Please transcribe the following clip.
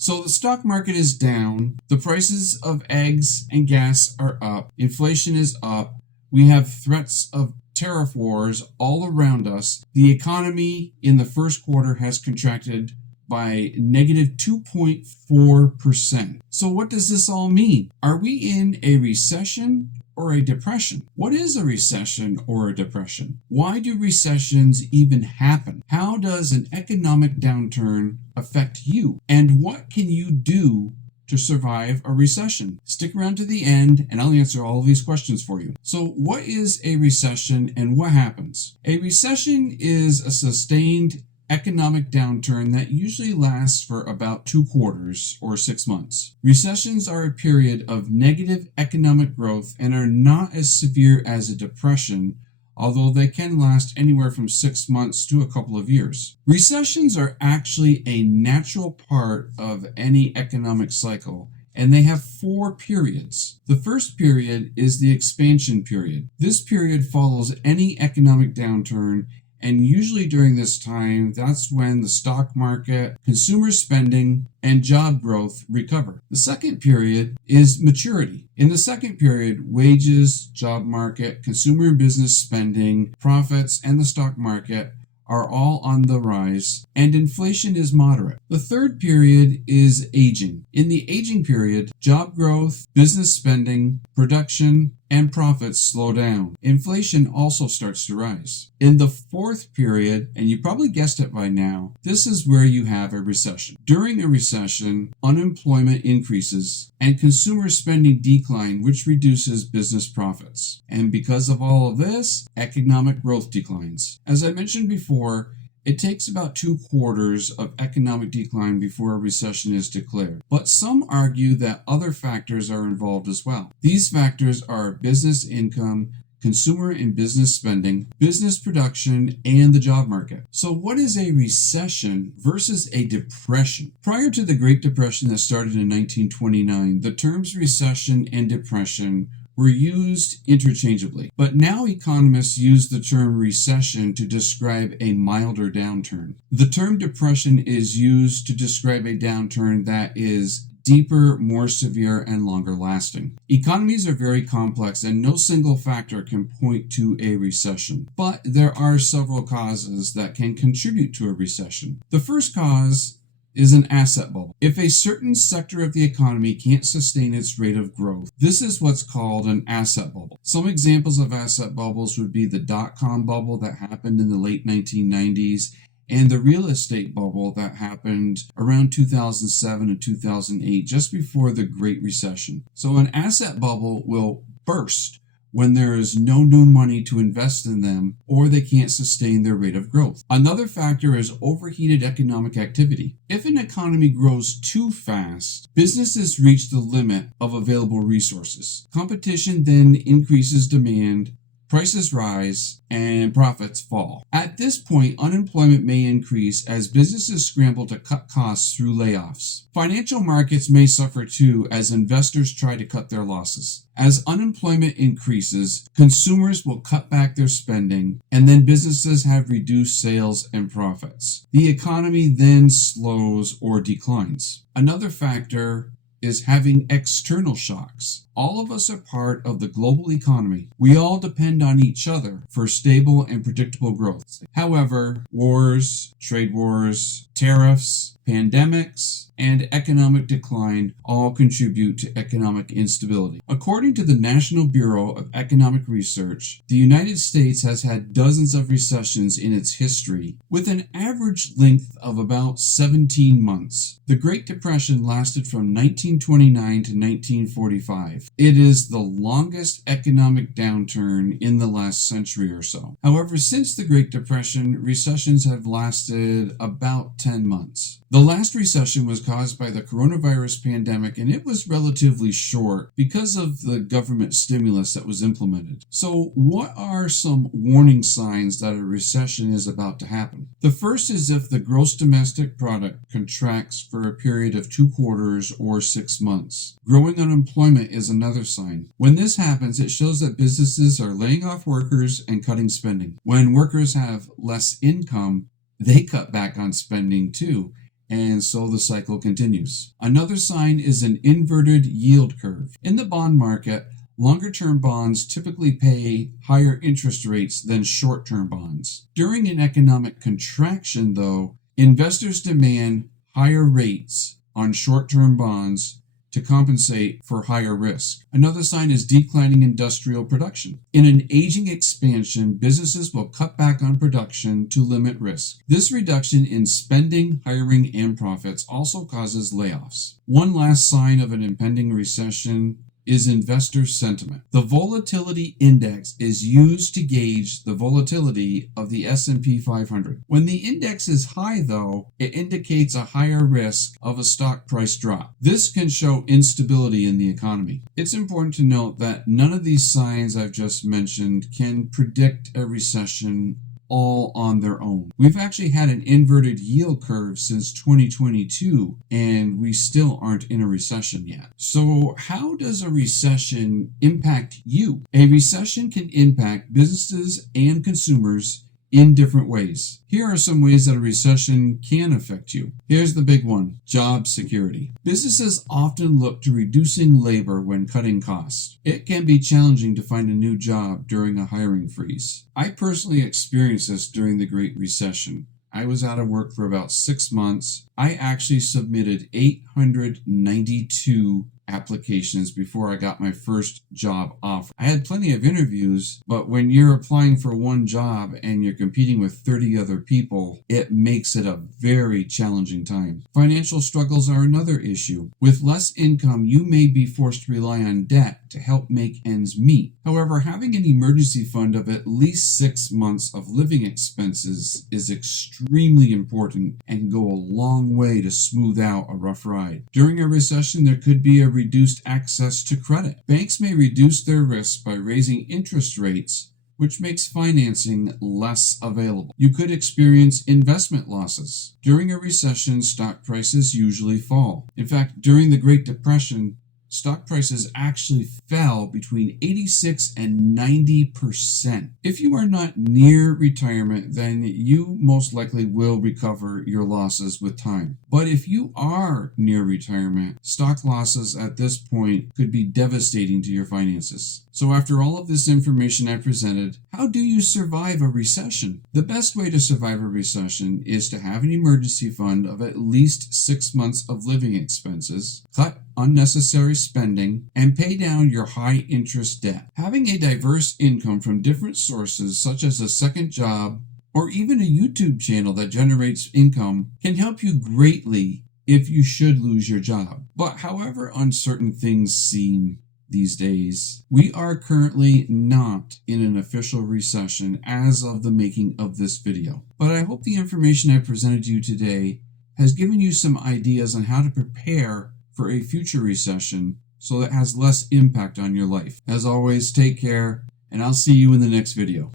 So the stock market is down, the prices of eggs and gas are up, inflation is up, we have threats of tariff wars all around us. The economy in the first quarter has contracted by negative 2.4%. So what does this all mean? Are we in a recession or a depression? What is a recession or a depression? Why do recessions even happen? How does an economic downturn affect you? And what can you do to survive a recession? Stick around to the end and I'll answer all of these questions for you. So what is a recession and what happens? A recession is a sustained economic downturn that usually lasts for about 2 quarters or 6 months. Recessions are a period of negative economic growth and are not as severe as a depression, although they can last anywhere from 6 months to a couple of years. Recessions are actually a natural part of any economic cycle, and they have 4 periods. The first period is the expansion period. This period follows any economic downturn, and usually during this time, that's when the stock market, consumer spending, and job growth recover. The second period is maturity. In the second period, wages, job market, consumer and business spending, profits, and the stock market are all on the rise, and inflation is moderate. The third period is aging. In the aging period, job growth, business spending, production, and profits slow down. Inflation also starts to rise. In the fourth period, and you probably guessed it by now, this is where you have a recession. During a recession, unemployment increases and consumer spending decline, which reduces business profits. And because of all of this, economic growth declines. As I mentioned before, it takes about 2 quarters of economic decline before a recession is declared. But some argue that other factors are involved as well. These factors are business income, consumer and business spending, business production, and the job market. So what is a recession versus a depression? Prior to the Great Depression that started in 1929, the terms recession and depression were used interchangeably. But now economists use the term recession to describe a milder downturn. The term depression is used to describe a downturn that is deeper, more severe, and longer lasting. Economies are very complex and no single factor can point to a recession. But there are several causes that can contribute to a recession. The first cause is an asset bubble. If a certain sector of the economy can't sustain its rate of growth, this is what's called an asset bubble. Some examples of asset bubbles would be the dot-com bubble that happened in the late 1990s and the real estate bubble that happened around 2007 and 2008, just before the Great Recession. So an asset bubble will burst when there is no new money to invest in them or they can't sustain their rate of growth. Another factor is overheated economic activity. If an economy grows too fast, businesses reach the limit of available resources. Competition then increases demand, prices rise, and profits fall. At this point, unemployment may increase as businesses scramble to cut costs through layoffs. Financial markets may suffer too as investors try to cut their losses. As unemployment increases, consumers will cut back their spending, and then businesses have reduced sales and profits. The economy then slows or declines. Another factor is having external shocks. All of us are part of the global economy. We all depend on each other for stable and predictable growth. However, wars, trade wars, tariffs, pandemics, and economic decline all contribute to economic instability. According to the National Bureau of Economic Research, the United States has had dozens of recessions in its history, with an average length of about 17 months. The Great Depression lasted from 1929 to 1945. It is the longest economic downturn in the last century or so. However, since the Great Depression, recessions have lasted about 10 months. The last recession was caused by the coronavirus pandemic, and it was relatively short because of the government stimulus that was implemented. So what are some warning signs that a recession is about to happen? The first is if the gross domestic product contracts for a period of 2 quarters or 6 months. Growing unemployment is another sign. When this happens, it shows that businesses are laying off workers and cutting spending. When workers have less income, they cut back on spending too. and so the cycle continues. Another sign is an inverted yield curve. In the bond market, longer-term bonds typically pay higher interest rates than short-term bonds. During an economic contraction, though, investors demand higher rates on short-term bonds to compensate for higher risk. Another sign is declining industrial production. In an aging expansion, businesses will cut back on production to limit risk. This reduction in spending, hiring, and profits also causes layoffs. One last sign of an impending recession is investor sentiment. The volatility index is used to gauge the volatility of the S&P 500. When the index is high, though, it indicates a higher risk of a stock price drop. This can show instability in the economy. It's important to note that none of these signs I've just mentioned can predict a recession all on their own. We've actually had an inverted yield curve since 2022, and we still aren't in a recession yet. So how does a recession impact you? A recession can impact businesses and consumers in different ways. Here are some ways that a recession can affect you. Here's the big one: job security. Businesses often look to reducing labor when cutting costs. It can be challenging to find a new job during a hiring freeze. I personally experienced this during the Great Recession. I was out of work for about 6 months. I actually submitted 892 applications before I got my first job offer. I had plenty of interviews, but when you're applying for one job and you're competing with 30 other people, it makes it a very challenging time. Financial struggles are another issue. With less income, you may be forced to rely on debt to help make ends meet. However, having an emergency fund of at least 6 months of living expenses is extremely important and can go a long way to smooth out a rough ride. During a recession, there could be a reduced access to credit. Banks may reduce their risk by raising interest rates, which makes financing less available. You could experience investment losses. During a recession, stock prices usually fall. In fact, during the Great Depression, stock prices actually fell between 86 and 90%. If you are not near retirement, then you most likely will recover your losses with time. But if you are near retirement, stock losses at this point could be devastating to your finances. So after all of this information I presented, how do you survive a recession? The best way to survive a recession is to have an emergency fund of at least 6 months of living expenses, cut unnecessary spending, and pay down your high interest debt. Having a diverse income from different sources, such as a second job or even a YouTube channel that generates income, can help you greatly if you should lose your job. But however uncertain things seem these days, we are currently not in an official recession as of the making of this video. But I hope the information I presented to you today has given you some ideas on how to prepare for a future recession so that it has less impact on your life. As always, take care, and I'll see you in the next video.